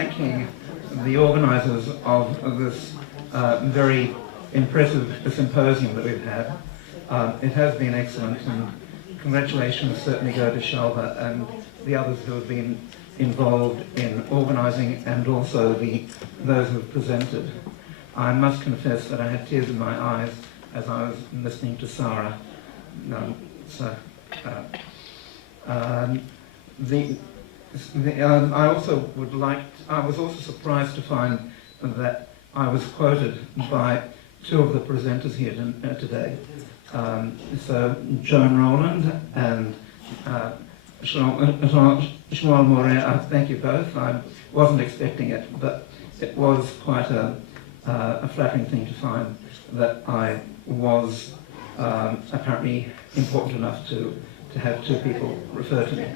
thanking the organisers of this very impressive symposium that we've had. It has been excellent, and congratulations certainly go to Shalva and the others who have been involved in organising, and also those who have presented. I must confess that I had tears in my eyes as I was listening to Samra. I was also surprised to find that I was quoted by two of the presenters here today. So Joan Rowland and Shmuel Myre, thank you both. I wasn't expecting it, but it was quite a flattering thing to find that I was apparently important enough to have two people refer to me.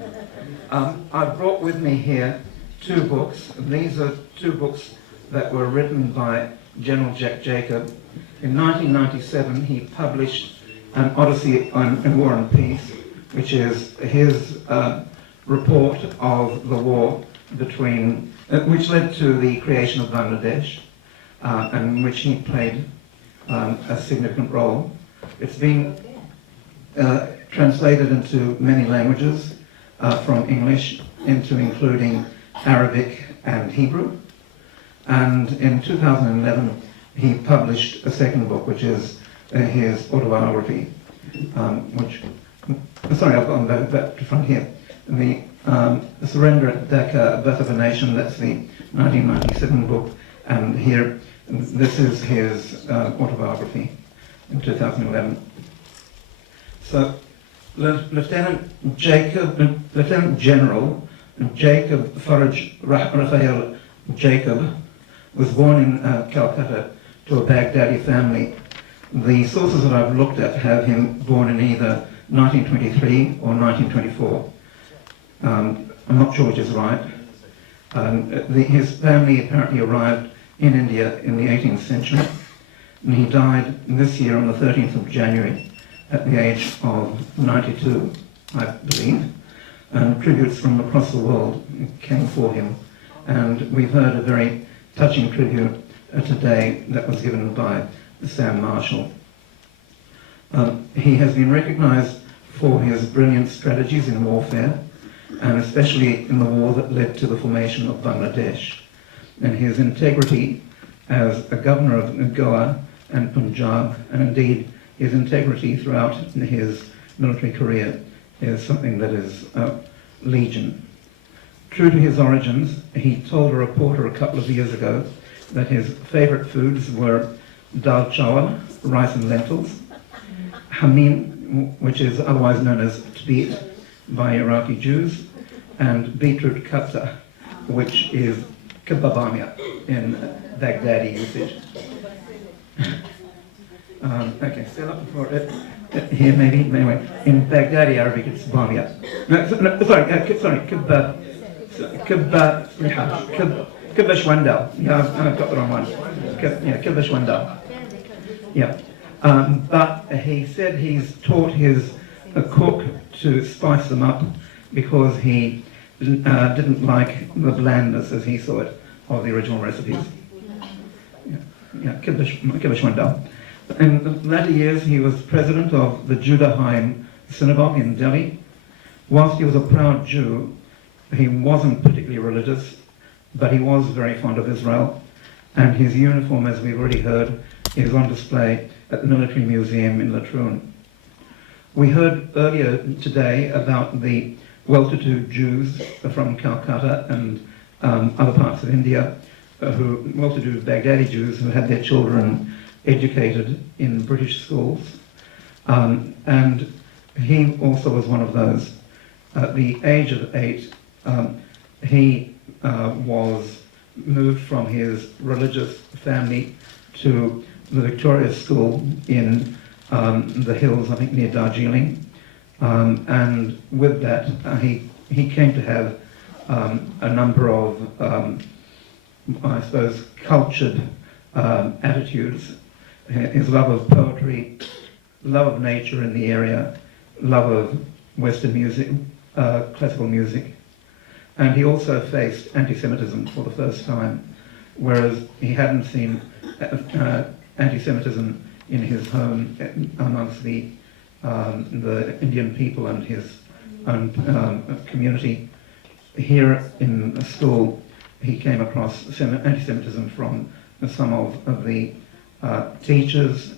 I've brought with me here two books. These are two books that were written by General Jack Jacob. In 1997, he published An Odyssey in War and Peace, which is his report of the war between, which led to the creation of Bangladesh, and in which he played a significant role. It's been translated into many languages, from English into including Arabic and Hebrew. And in 2011, he published a second book, which is his autobiography, sorry, I've gone back to front here. The Surrender at Dhaka, Birth of a Nation, that's the 1997 book, and here, this is his autobiography in 2011. So, Lieutenant General Jacob Faraj Raphael Jacob was born in Calcutta to a Baghdadi family. The sources that I've looked at have him born in either 1923 or 1924. I'm not sure which is right. His family apparently arrived in India in the 18th century, and he died this year on the 13th of January at the age of 92, I believe. And tributes from across the world came for him, and we've heard a very touching tribute today that was given by Sam Marshall. He has been recognized for his brilliant strategies in warfare, and especially in the war that led to the formation of Bangladesh, and his integrity as a governor of Goa and Punjab, and indeed his integrity throughout his military career is something that is legion. True to his origins, he told a reporter a couple of years ago that his favorite foods were dal chawal, rice and lentils, hameen, which is otherwise known as tbeet by Iraqi Jews, and beetroot kafta, which is kebabamia in Baghdadi usage. Okay, stand up before it. Here maybe, anyway, in Baghdadi Arabic it's bamia. Kibba shwandal. Yeah, I've got the wrong one. Kibba shwandal. Yeah. But he said he's taught his cook to spice them up because he didn't like the blandness, as he saw it, of the original recipes. Kibba shwandal. In the latter years, he was president of the Judaheim Synagogue in Delhi. Whilst he was a proud Jew, he wasn't particularly religious, but he was very fond of Israel, and his uniform, as we've already heard, is on display at the Military Museum in Latrun. We heard earlier today about the well-to-do Jews from Calcutta and other parts of India, well-to-do Baghdadi Jews who had their children educated in British schools, and he also was one of those. At the age of 8, he was moved from his religious family to the Victoria School in the hills, I think near Darjeeling, and with that he came to have a number of, I suppose, cultured attitudes. His love of poetry, love of nature in the area, love of Western music, classical music. And he also faced anti-Semitism for the first time, whereas he hadn't seen anti-Semitism in his home amongst the Indian people and his own community. Here in school, he came across anti-Semitism from some of the teachers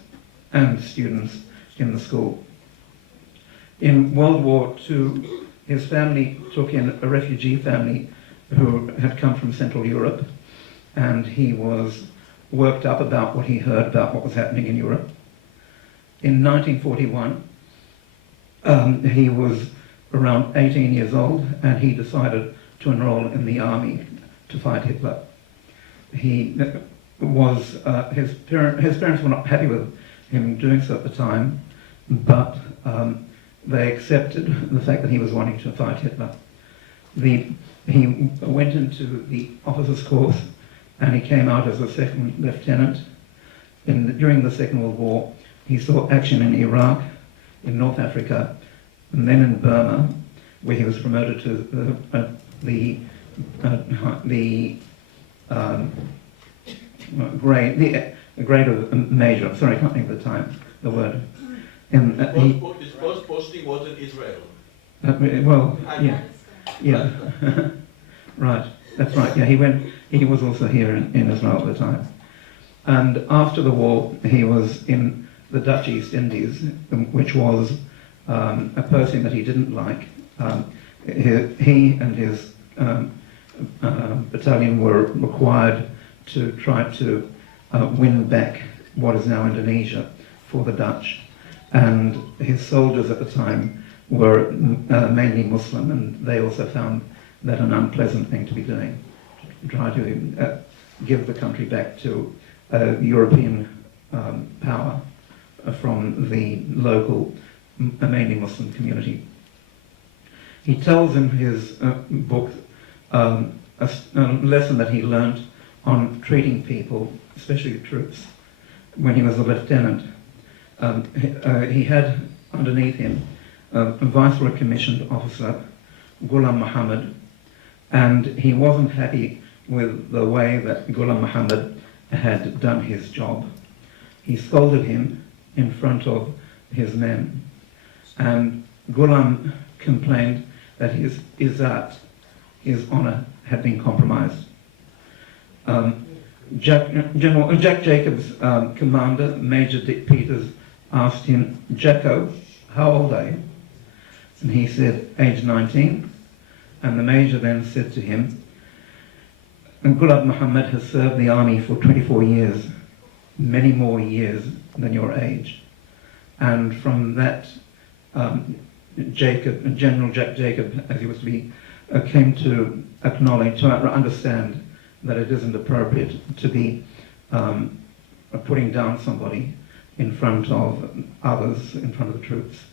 and students in the school. In World War II, his family took in a refugee family who had come from Central Europe, and he was worked up about what he heard about what was happening in Europe. In 1941, he was around 18 years old, and he decided to enroll in the army to fight Hitler. He was his parents were not happy with him doing so at the time, but they accepted the fact that he was wanting to fight Hitler. He went into the officers' course, and he came out as a second lieutenant. During the Second World War, he saw action in Iraq, in North Africa, and then in Burma, where he was promoted to the grade of major. Sorry, I can't think of the time, the word. His first posting was in Israel. Well, yeah, right. That's right. Yeah, he was also here in Israel at the time. And after the war, he was in the Dutch East Indies, which was a posting that he didn't like. He and his battalion were required to try to win back what is now Indonesia for the Dutch. And his soldiers at the time were mainly Muslim, and they also found that an unpleasant thing to be doing, to try to give the country back to European power from the local, mainly Muslim community. He tells in his book a lesson that he learned on treating people, especially troops, when he was a lieutenant. He had underneath him a viceroy commissioned officer, Ghulam Muhammad, and he wasn't happy with the way that Ghulam Muhammad had done his job. He scolded him in front of his men, and Ghulam complained that his izzat, his honor, had been compromised. General Jack Jacobs' commander, Major Dick Peters, asked him, "Jacko, how old are you?" And he said, "Age 19. And the major then said to him, "Ghulam Muhammad has served the army for 24 years, many more years than your age." And from that, General Jack Jacob, as he was to be, came to acknowledge, to understand that it isn't appropriate to be putting down somebody in front of others, in front of the troops.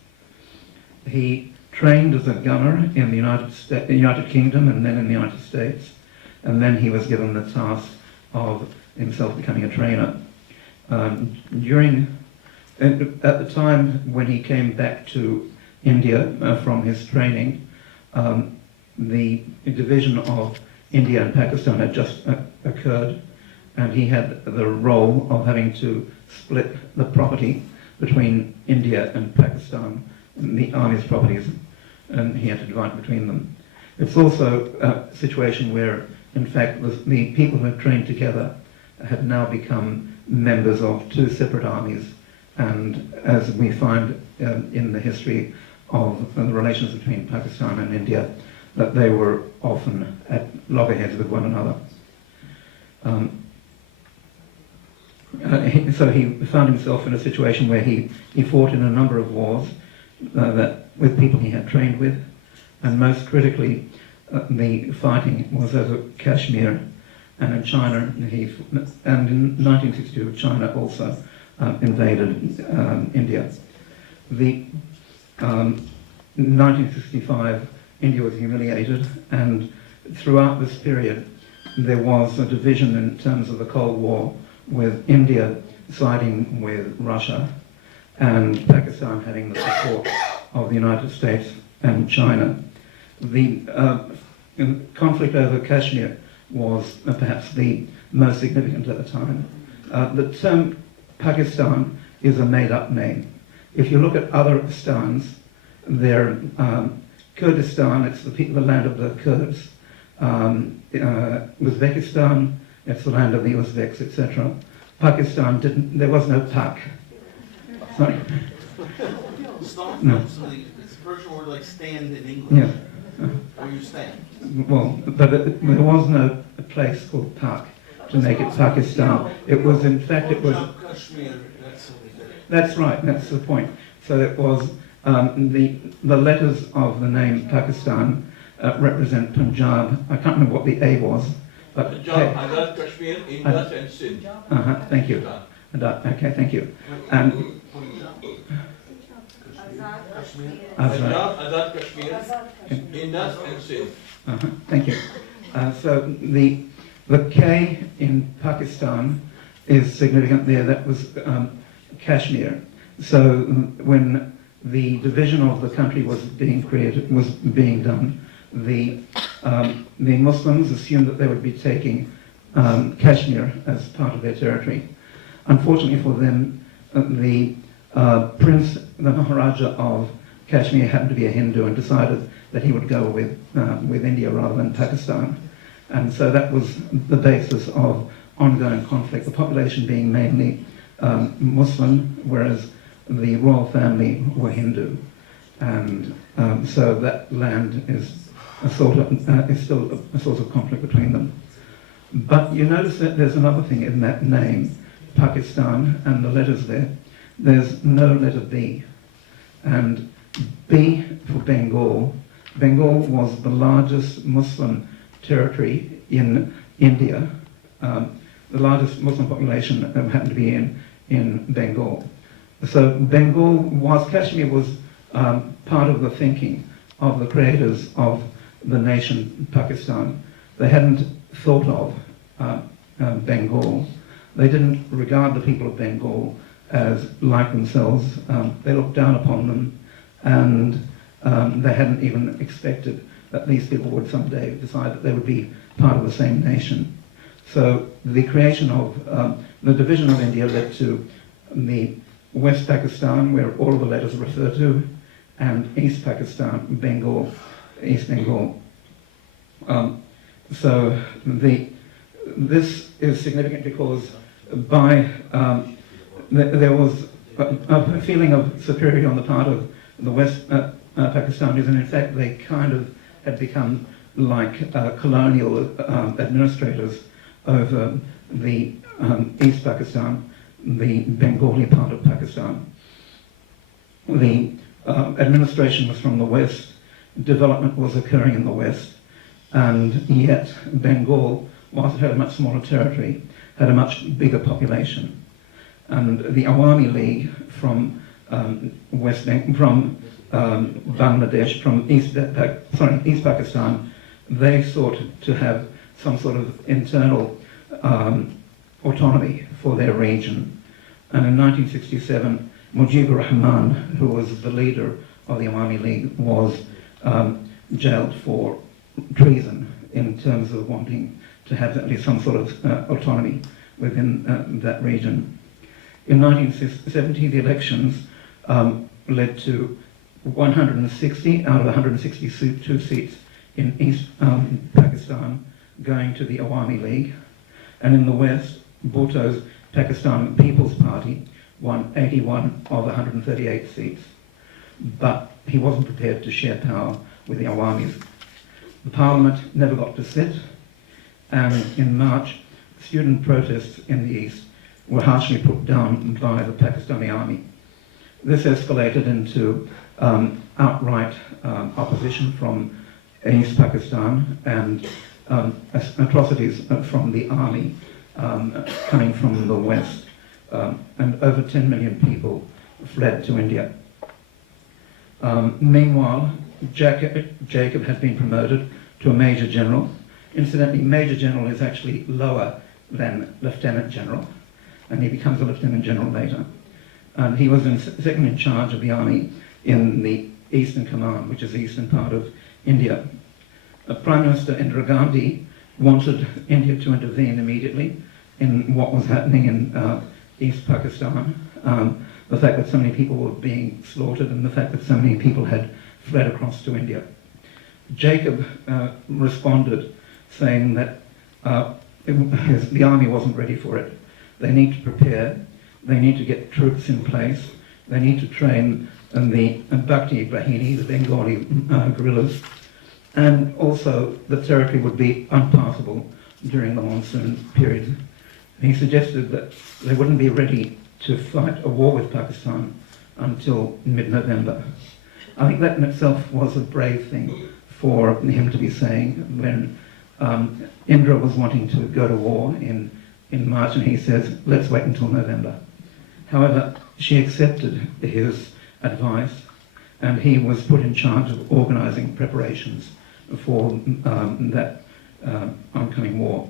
He trained as a gunner in the United Kingdom and then in the United States, and then he was given the task of himself becoming a trainer. At the time when he came back to India from his training, the division of India and Pakistan had just occurred, and he had the role of having to split the property between India and Pakistan, the army's properties, and he had to divide between them. It's also a situation where, in fact, the people who had trained together had now become members of two separate armies, and as we find in the history of the relations between Pakistan and India, that they were often at loggerheads with one another. So he found himself in a situation where he fought in a number of wars with people he had trained with, and most critically, the fighting was over Kashmir, and in China, and in 1962, China also invaded India. In 1965, India was humiliated, and throughout this period, there was a division in terms of the Cold War, with India siding with Russia and Pakistan having the support of the United States and China. The conflict over Kashmir was perhaps the most significant at the time. The term Pakistan is a made-up name. If you look at other stans, they're Kurdistan, it's the land of the Kurds. Uzbekistan, it's the land of the Uzbeks, etc. Pakistan there was no Pak. Sorry? No. It's a Persian word like stand in English. Yeah. Where you stand. Well, but there was no place called Pak to make it Pakistan. It was, in fact, it was... Kashmir, That's right, that's the point. So it was the letters of the name Pakistan represent Punjab. I can't remember what the A was. But Punjab, Azad Kashmir, Indus and Sindh. Thank you. Okay, thank you. And Azad Kashmir, Indus and Sindh. Thank you. So the K in Pakistan is significant there. That was Kashmir. So when the division of the country was being done, the Muslims assumed that they would be taking Kashmir as part of their territory. Unfortunately for them, the prince, the Maharaja of Kashmir, happened to be a Hindu and decided that he would go with India rather than Pakistan. And so that was the basis of ongoing conflict, the population being mainly Muslim, whereas the royal family were Hindu. And so that land is still a source of conflict between them. But you notice that there's another thing in that name, Pakistan, and the letters there. There's no letter B. And B for Bengal. Bengal was the largest Muslim territory in India. The largest Muslim population happened to be in Bengal. So Kashmir was part of the thinking of the creators of the nation Pakistan. They hadn't thought of Bengal. They didn't regard the people of Bengal as like themselves. They looked down upon them, and they hadn't even expected that these people would someday decide that they would be part of the same nation. So the creation of the division of India led to the West Pakistan, where all of the letters refer to, and East Pakistan, Bengal, East Bengal. So this is significant because there was a feeling of superiority on the part of the West Pakistanis, and in fact they kind of had become like colonial administrators over the East Pakistan, the Bengali part of Pakistan. The administration was from the West, development was occurring in the West, and yet Bengal, whilst it had a much smaller territory, had a much bigger population. And the Awami League from Bangladesh, from East Pakistan, they sought to have some sort of internal autonomy for their region. And in 1967, Mujibur Rahman, who was the leader of the Awami League, was jailed for treason in terms of wanting to have at least some sort of autonomy within that region. In 1970, the elections led to 160 out of 162 seats in East Pakistan going to the Awami League. And in the West, Bhutto's Pakistan People's Party won 81 of 138 seats. But he wasn't prepared to share power with the Awamis. The parliament never got to sit, and in March, student protests in the East were harshly put down by the Pakistani army. This escalated into outright opposition from East Pakistan and atrocities from the army coming from the West. And over 10 million people fled to India. Meanwhile, Jacob had been promoted to a Major General. Incidentally, Major General is actually lower than Lieutenant General, and he becomes a Lieutenant General later. And he was second in charge of the army in the Eastern Command, which is the eastern part of India. Prime Minister Indira Gandhi wanted India to intervene immediately in what was happening in East Pakistan. The fact that so many people were being slaughtered and the fact that so many people had fled across to India. Jacob responded saying that the army wasn't ready for it. They need to prepare, they need to get troops in place, they need to train the Bhakti Bahini, the Bengali guerrillas, and also the territory would be unpassable during the monsoon period. He suggested that they wouldn't be ready to fight a war with Pakistan until mid-November. I think that in itself was a brave thing for him to be saying when Indra was wanting to go to war in March, and he says, let's wait until November. However, she accepted his advice, and he was put in charge of organising preparations for that oncoming war.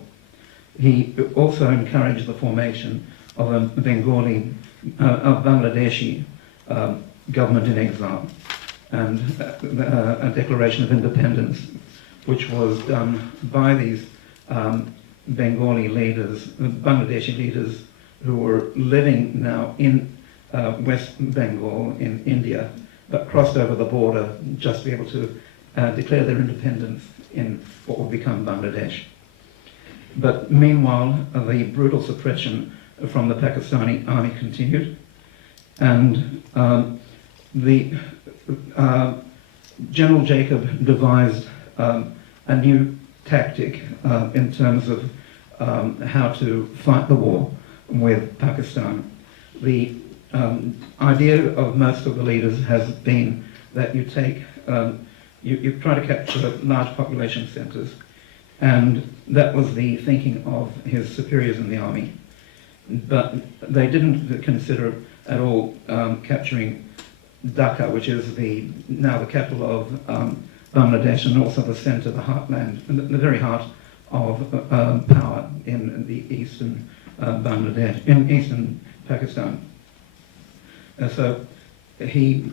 He also encouraged the formation of a Bangladeshi government in exile and a declaration of independence, which was done by these Bengali leaders, Bangladeshi leaders who were living now in West Bengal in India, but crossed over the border just to be able to declare their independence in what would become Bangladesh. But meanwhile, the brutal suppression from the Pakistani army continued, and General Jacob devised a new tactic in terms of how to fight the war with Pakistan. The idea of most of the leaders has been that you take, you try to capture large population centres, and that was the thinking of his superiors in the army. But they didn't consider at all capturing Dhaka, which is now the capital of Bangladesh, and also the centre, the heartland, the very heart of power in the eastern Bangladesh, in eastern Pakistan. So he,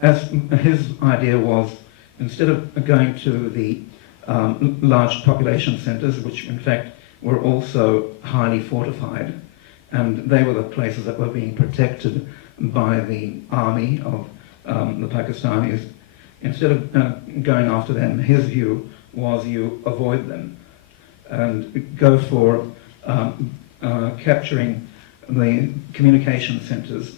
as his idea was, instead of going to the large population centres, which in fact were also highly fortified, and they were the places that were being protected by the army of the Pakistanis. Instead of going after them, his view was you avoid them and go for capturing the communication centres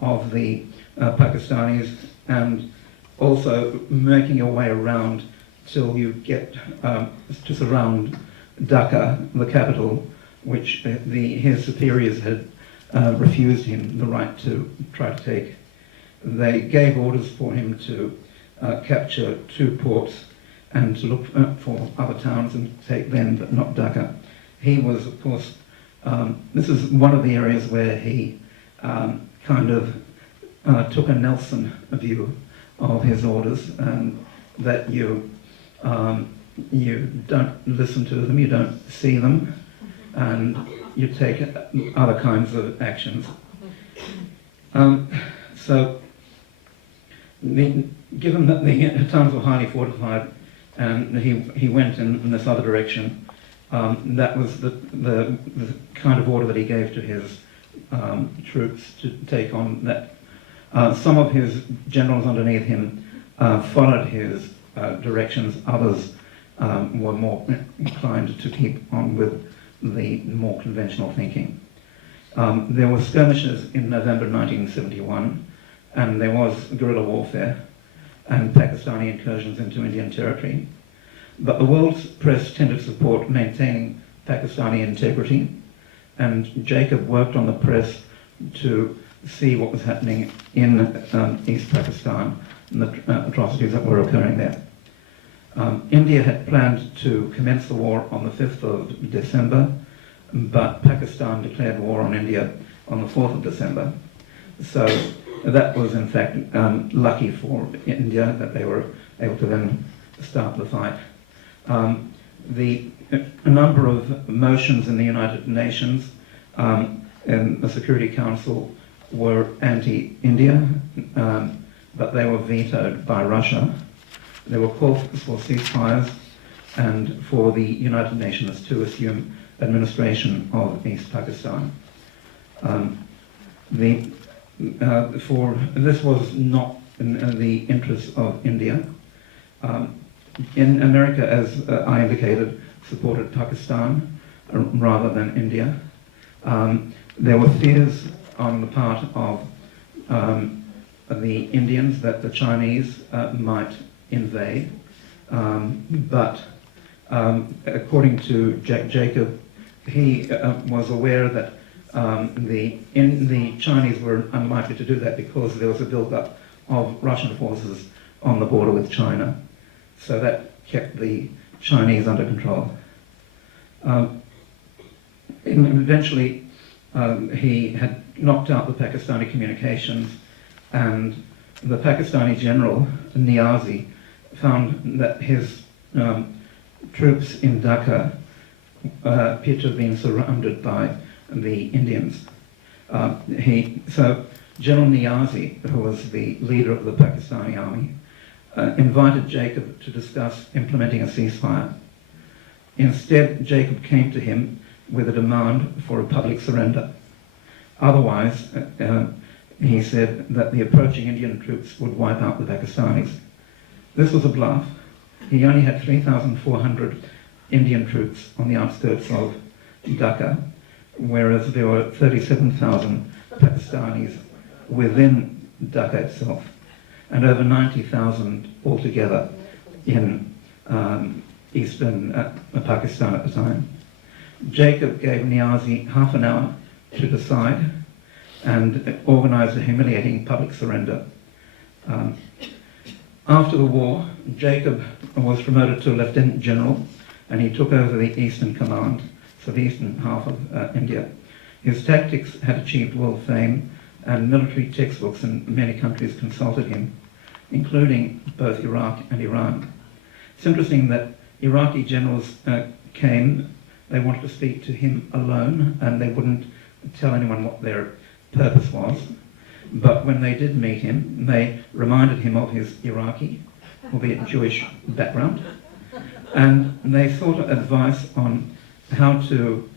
of the Pakistanis, and also making your way around till you get to surround Dhaka, the capital, which his superiors had refused him the right to try to take. They gave orders for him to capture 2 ports and to look for other towns and take them, but not Dhaka. He was, of course, this is one of the areas where he kind of took a Nelson view of his orders, and that you don't listen to them, you don't see them, and you take other kinds of actions. So, given that the towns were highly fortified, and he went in this other direction, that was the kind of order that he gave to his troops to take on that. Some of his generals underneath him followed his directions, others were more inclined to keep on with the more conventional thinking. There were skirmishes in November 1971, and there was guerrilla warfare and Pakistani incursions into Indian territory. But the world's press tended to support maintaining Pakistani integrity, and Jacob worked on the press to see what was happening in East Pakistan and the atrocities that were occurring there. India had planned to commence the war on the 5th of December, but Pakistan declared war on India on the 4th of December. So that was in fact lucky for India that they were able to then start the fight. A number of motions in the United Nations in the Security Council were anti-India, but they were vetoed by Russia. There were calls for ceasefires, and for the United Nations to assume administration of East Pakistan. This was not in the interests of India. In America, as I indicated, supported Pakistan rather than India. There were fears on the part of the Indians that the Chinese might invade, but according to Jacob, he was aware that the Chinese were unlikely to do that because there was a build-up of Russian forces on the border with China. So that kept the Chinese under control. Eventually, he had knocked out the Pakistani communications, and the Pakistani general, Niazi, found that his troops in Dhaka appeared to have been surrounded by the Indians. So General Niazi, who was the leader of the Pakistani army, invited Jacob to discuss implementing a ceasefire. Instead, Jacob came to him with a demand for a public surrender. Otherwise, he said that the approaching Indian troops would wipe out the Pakistanis. This was a bluff. He only had 3,400 Indian troops on the outskirts of Dhaka, whereas there were 37,000 Pakistanis within Dhaka itself, and over 90,000 altogether in eastern Pakistan at the time. Jacob gave Niazi half an hour to decide and organized a humiliating public surrender. After the war, Jacob was promoted to Lieutenant General, and he took over the Eastern Command, so the eastern half of India. His tactics had achieved world fame, and military textbooks in many countries consulted him, including both Iraq and Iran. It's interesting that Iraqi generals came, they wanted to speak to him alone, and they wouldn't tell anyone what their purpose was. But when they did meet him, they reminded him of his Iraqi, albeit Jewish, background, and they sought advice on how to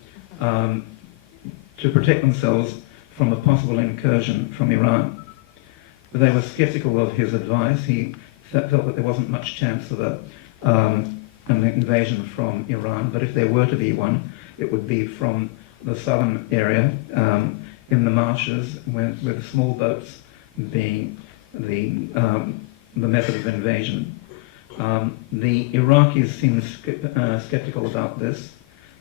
protect themselves from a possible incursion from Iran. They were skeptical of his advice. He felt that there wasn't much chance of an invasion from Iran, but if there were to be one, it would be from the southern area, in the marshes, with small boats being the method of invasion. The Iraqis seemed skeptical about this,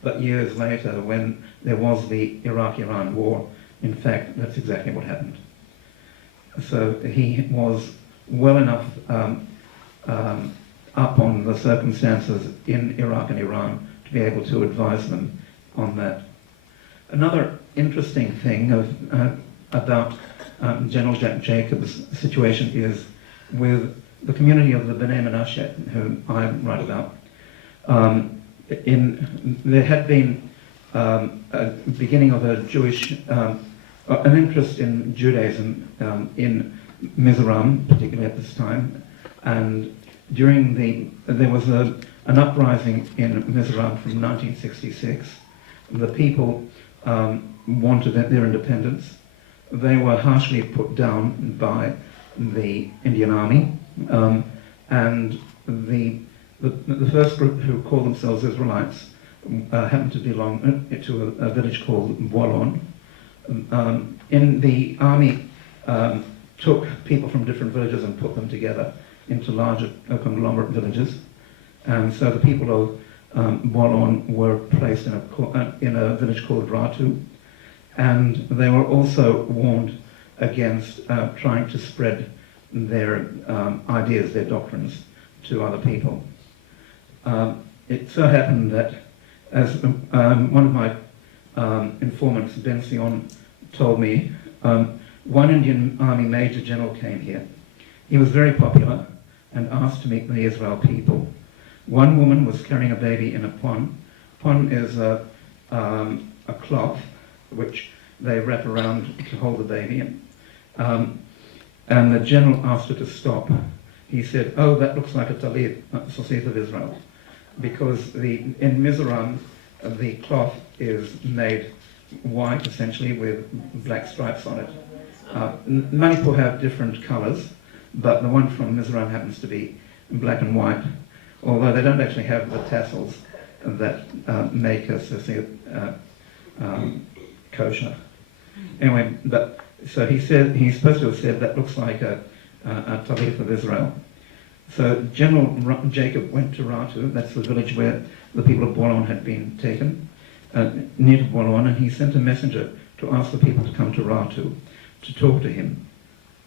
but years later, when there was the Iraq-Iran war, in fact, that's exactly what happened. So he was well enough up on the circumstances in Iraq and Iran to be able to advise them on that. Another interesting thing about General Jacob's situation is with the community of the Bnei Menashe, whom I write about. There had been a beginning of a Jewish, an interest in Judaism in Mizoram, particularly at this time, and there was an uprising in Mizoram from 1966. The people wanted their independence. They were harshly put down by the Indian Army, and the first group who called themselves Israelites happened to belong to a village called Boilon. In the army took people from different villages and put them together into larger conglomerate villages, and so the people of Boilon were placed in a village called Ratu, and they were also warned against trying to spread their ideas, their doctrines, to other people. It so happened that, as one of my informants, Ben Sion, told me, one Indian Army Major General came here. He was very popular and asked to meet the Israel people. One woman was carrying a baby in a pon. Pon is a cloth which they wrap around to hold the baby in. And the general asked her to stop. He said, "Oh, that looks like a talit, Society of Israel." because in Mizoram the cloth is made white essentially with black stripes on it. Manipur have different colours, but the one from Mizoram happens to be black and white, although they don't actually have the tassels that make us kosher. Anyway, but so he said, he's supposed to have said that looks like a Talit of Israel. So General Jacob went to Ratu, that's the village where the people of Bolon had been taken, near to Bolon, and he sent a messenger to ask the people to come to Ratu to talk to him.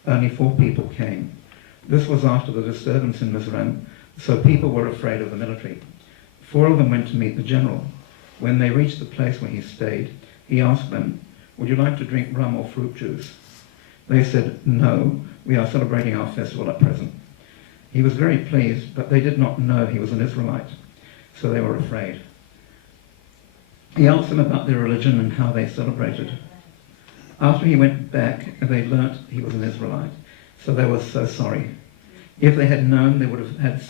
Only 4 people came. This was after the disturbance in Mizoram, so people were afraid of the military. 4 of them went to meet the general. When they reached the place where he stayed, he asked them, "Would you like to drink rum or fruit juice?" They said, "No, we are celebrating our festival at present." He was very pleased, but they did not know he was an Israelite, so they were afraid. He asked them about their religion and how they celebrated. After he went back, they learnt he was an Israelite, so they were so sorry. If they had known, they would have had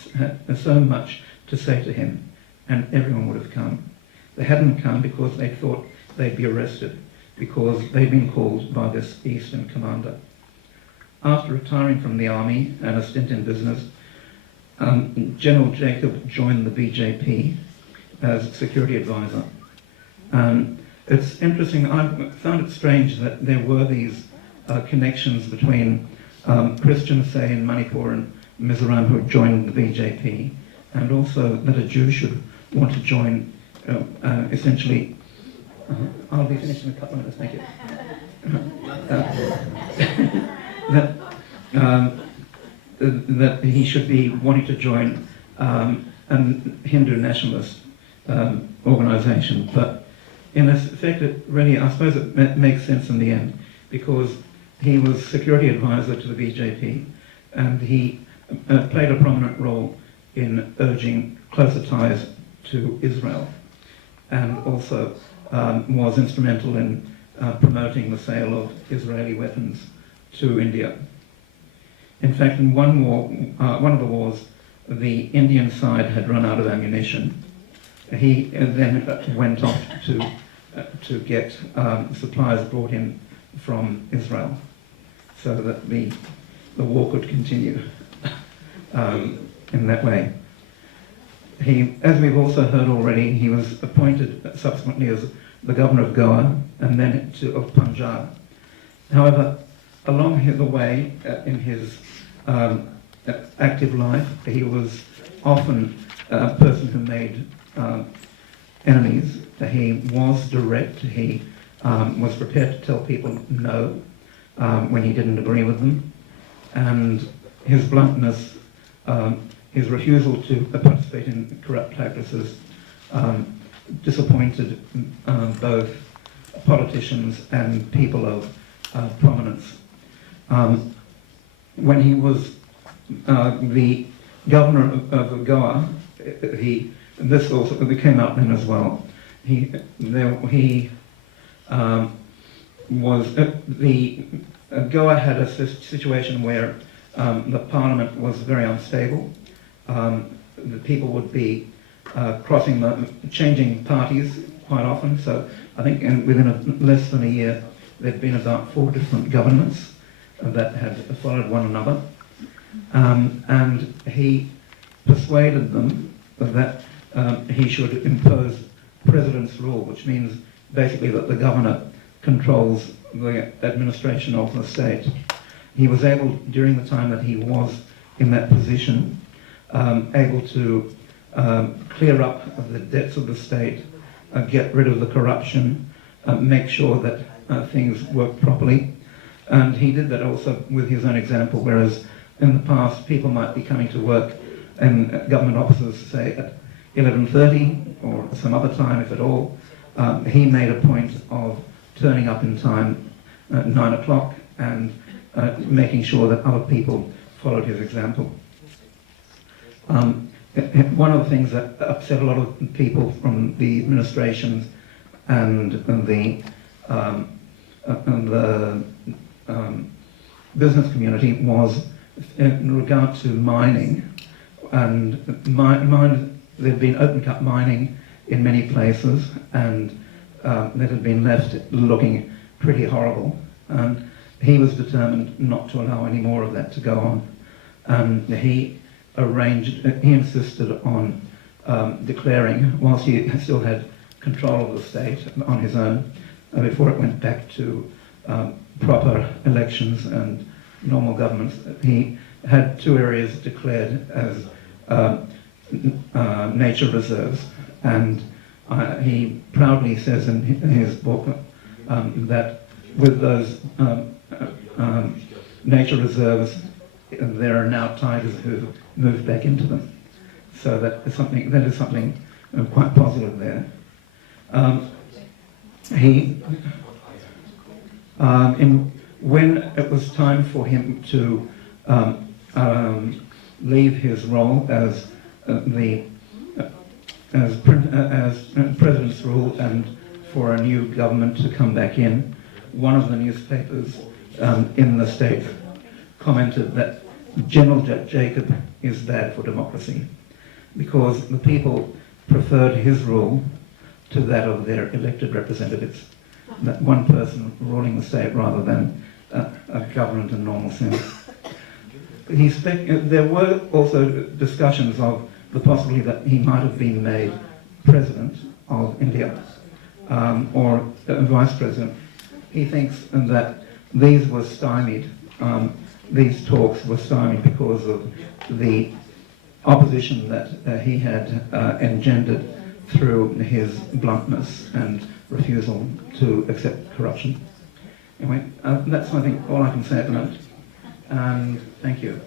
so much to say to him, and everyone would have come. They hadn't come because they thought they'd be arrested, because they'd been called by this Eastern commander. After retiring from the army and a stint in business, General Jacob joined the BJP as security advisor. It's interesting, I found it strange that there were these connections between Christians, say, in Manipur and Mizoram who joined the BJP, and also that a Jew should want to join, essentially, I'll be finished in a couple of minutes, thank you. That he should be wanting to join a Hindu nationalist organisation, but in effect, it really, I suppose it makes sense in the end, because he was security advisor to the BJP, and he played a prominent role in urging closer ties to Israel, and also was instrumental in promoting the sale of Israeli weapons to India. In fact, in one of the wars, the Indian side had run out of ammunition. He then went off to get supplies brought in from Israel, so that the war could continue in that way. As we've also heard already, he was appointed subsequently as the governor of Goa and then of Punjab. However, along the way in his active life, he was often a person who made enemies. He was direct. He was prepared to tell people no when he didn't agree with them, and his bluntness, his refusal to participate in corrupt practices disappointed both politicians and people of prominence. When he was the governor of Goa, this also came out then as well. Goa had a situation where the parliament was very unstable. The people would be changing parties quite often. So I think within less than a year, there'd been about 4 different governments that had followed one another. And he persuaded them that he should impose president's rule, which means basically that the governor controls the administration of the state. He was able, during the time that he was in that position, able to clear up the debts of the state, get rid of the corruption, make sure that things work properly. And he did that also with his own example, whereas in the past people might be coming to work in government offices, say at 11:30 or some other time, if at all. He made a point of turning up in time at 9 o'clock and making sure that other people followed his example. One of the things that upset a lot of people from the administrations and the business community was in regard to mining, and there'd been open-cut mining in many places, and that had been left looking pretty horrible. And he was determined not to allow any more of that to go on. And he insisted on declaring, whilst he still had control of the state on his own, before it went back to proper elections and normal governments, he had 2 areas declared as nature reserves. And he proudly says in his book that with those nature reserves, there are now tigers who moved back into them. So that is something quite positive there. When it was time for him to leave his role as president's rule and for a new government to come back in, one of the newspapers in the state commented that General Jacob is bad for democracy because the people preferred his rule to that of their elected representatives, that one person ruling the state rather than a government in normal sense. There were also discussions of the possibility that he might have been made president of India or vice president. He thinks that these were stymied, these talks were stymied because of the opposition that he had engendered through his bluntness and refusal to accept corruption. Anyway, that's, I think, all I can say at the moment. And thank you.